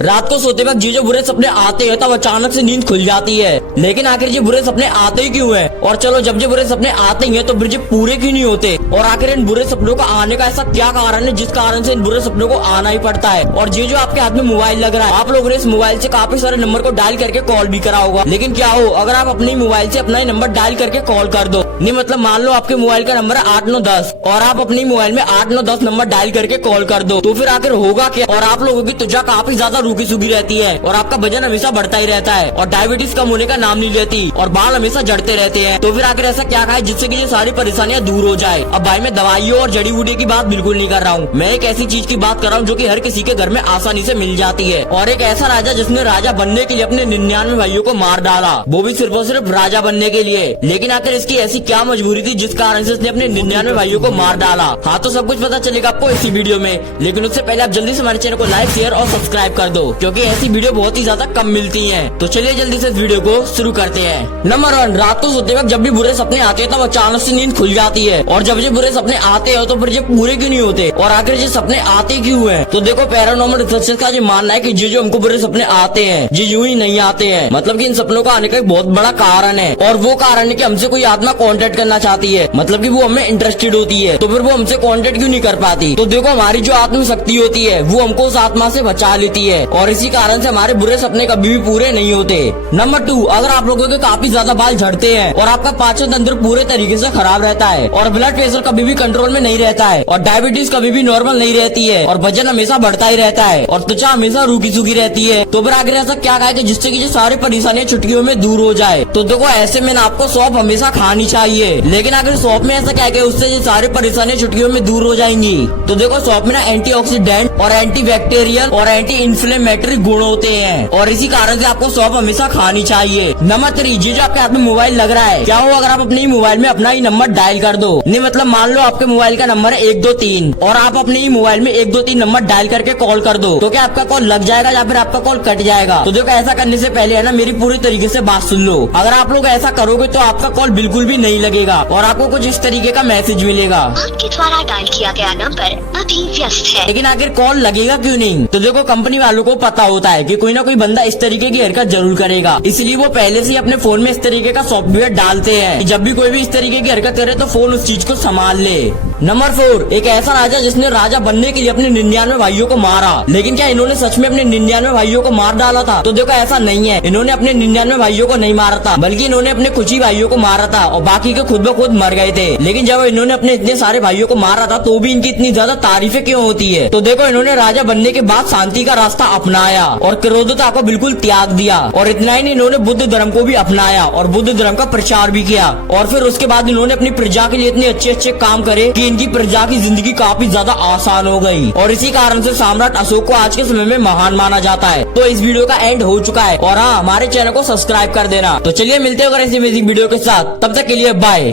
रात को सोते वक्त जो बुरे सपने आते हैं तब अचानक से नींद खुल जाती है, लेकिन आखिर ये बुरे सपने आते ही क्यों हैं? और चलो जब ये बुरे सपने आते हैं तो फिर ये पूरे क्यों नहीं होते? और आखिर इन बुरे सपनों का आने का ऐसा क्या कारण है जिस कारण से इन बुरे सपनों को आना ही पड़ता है? और ये जो आपके हाथ में मोबाइल लग रहा है, आप लोगों ने इस मोबाइल से काफी सारे नंबर को डायल करके कॉल भी करा होगा, लेकिन क्या हो अगर आप अपने मोबाइल से अपना नंबर डायल करके कॉल कर दो? नहीं मतलब मान लो आपके मोबाइल का नंबर है 8910 और आप अपने मोबाइल में 8910 नंबर डायल करके कॉल कर दो, तो फिर आखिर होगा क्या? और आप लोगों की त्वचा काफी ज्यादा रूखी सूखी रहती है और आपका वजन हमेशा बढ़ता ही रहता है और डायबिटीज कम होने का नाम नहीं लेती और बाल हमेशा झड़ते रहते हैं। तो फिर आखिर ऐसा क्या खाए जिससे कि ये सारी परेशानियां दूर हो जाए? अब भाई मैं दवाइयों और जड़ी बूटी की बात बिल्कुल नहीं कर रहा हूँ, मैं एक ऐसी चीज की बात कर रहा हूँ जो कि हर किसी के घर में आसानी से मिल जाती है। और एक ऐसा राजा जिसने राजा बनने के लिए अपने 99 भाइयों को मार डाला, वो भी सिर्फ और सिर्फ राजा बनने के लिए। लेकिन आखिर इसकी ऐसी क्या मजबूरी थी जिस कारण से इसने अपने 99 भाइयों को मार डाला? हाँ तो सब कुछ पता चलेगा आपको इसी वीडियो में, लेकिन उससे पहले आप जल्दी से हमारे चैनल को लाइक शेयर और सब्सक्राइब कर दो क्योंकि ऐसी वीडियो बहुत ही ज्यादा कम मिलती है। तो चलिए जल्दी से इस वीडियो को शुरू करते हैं। नंबर 1, रात को सोते वक्त जब भी बुरे सपने आते हैं तब अचानक से नींद खुल जाती है और जब ये बुरे सपने आते हैं तो फिर ये पूरे क्यों नहीं होते? और आखिर ये सपने आते क्यों हैं? तो देखो पैरानॉर्मल रिसर्चर्स का ये मानना है कि जो हमको बुरे सपने आते हैं ये यूं ही नहीं आते हैं, मतलब कि इन सपनों का आने का एक बहुत बड़ा कारण है और वो कारण है कि हमसे कोई आत्मा कांटेक्ट करना चाहती है, मतलब कि वो हमें इंटरेस्टेड होती है, तो फिर वो हमसे कांटेक्ट क्यों नहीं कर पाती? तो देखो हमारी जो आत्म शक्ति होती है वो हमको उस आत्मा से बचा लेती है और इसी कारण से हमारे बुरे सपने कभी भी पूरे नहीं होते। नंबर 2, अगर आप लोगों के काफी ज्यादा बाल झड़ते हैं और आपका पाचन तंत्र पूरे तरीके से खराब रहता है और ब्लड प्रेशर कभी भी कंट्रोल में नहीं रहता है और डायबिटीज कभी भी नॉर्मल नहीं रहती है और वजन हमेशा बढ़ता ही रहता है और त्वचा हमेशा रूखी सूखी रहती है, तो फिर आखिर ऐसा क्या खाए जिससे कि सारी परेशानियां छुट्टियों में दूर हो जाए? तो देखो ऐसे में आपको सौंफ हमेशा खानी चाहिए, लेकिन आखिर सौंफ में ऐसा क्या है उससे ये सारी परेशानियां छुट्टियों में दूर हो जाएंगी? तो देखो सौंफ में ना एंटीऑक्सीडेंट और एंटी बैक्टीरियल और एंटी इन्फ्लेमेटरी गुण होते हैं और इसी कारण से आपको सौंफ हमेशा खानी चाहिए। नंबर 3, जो आपके हाथ में मोबाइल लग रहा है, क्या हो अगर आप अपने ही मोबाइल में अपना ही नंबर डायल कर दो? नहीं मतलब मान लो आपके मोबाइल का नंबर है 123 और आप अपने ही मोबाइल में 123 नंबर डायल करके कॉल कर दो, तो क्या आपका कॉल लग जाएगा या फिर आपका कॉल कट जाएगा? तो देखो ऐसा करने से पहले है ना मेरी पूरी तरीके से बात सुन लो। अगर आप लोग ऐसा करोगे तो आपका कॉल बिल्कुल भी नहीं लगेगा और आपको कुछ इस तरीके का मैसेज मिलेगा, आपके द्वारा डायल किया गया नंबर अभी व्यस्त है। लेकिन आखिर कॉल लगेगा क्यों नहीं? तो देखो कंपनी वालों को पता होता है कि कोई ना कोई बंदा इस तरीके की हरकत जरूर करेगा, इसलिए वो पहले से ही अपने फोन में इस तरीके का सॉफ्टवेयर डालते हैं कि जब भी कोई भी इस तरीके की हरकत करे तो फोन उस चीज को संभाल ले। नंबर 4, एक ऐसा राजा जिसने राजा बनने के लिए अपने 99 भाइयों को मारा, लेकिन क्या इन्होंने सच में अपने 99 भाइयों को मार डाला था? तो देखो ऐसा नहीं है, इन्होंने अपने 99 भाइयों को नहीं मारा था, बल्कि इन्होंने अपने कुछ ही भाइयों को मारा था और बाकी के खुद ब खुद मर गए थे। लेकिन जब इन्होंने अपने इतने सारे भाइयों को मारा था तो भी इनकी इतनी ज्यादा तारीफें क्यों होती है? तो देखो इन्होंने राजा बनने के बाद शांति का रास्ता अपनाया और क्रोधता को बिल्कुल त्याग दिया और इतना ही नहीं इन्होंने बुद्ध धर्म को भी अपनाया और बुद्ध धर्म का प्रचार भी किया और फिर उसके बाद इन्होंने अपनी प्रजा के लिए इतने अच्छे अच्छे काम करे कि इनकी प्रजा की जिंदगी काफी ज्यादा आसान हो गई और इसी कारण से सम्राट अशोक को आज के समय में महान माना जाता है। तो इस वीडियो का एंड हो चुका है और हाँ हमारे चैनल को सब्सक्राइब कर देना। तो चलिए मिलते हैं ऐसी अमेजिंग वीडियो के साथ, तब तक के लिए बाय।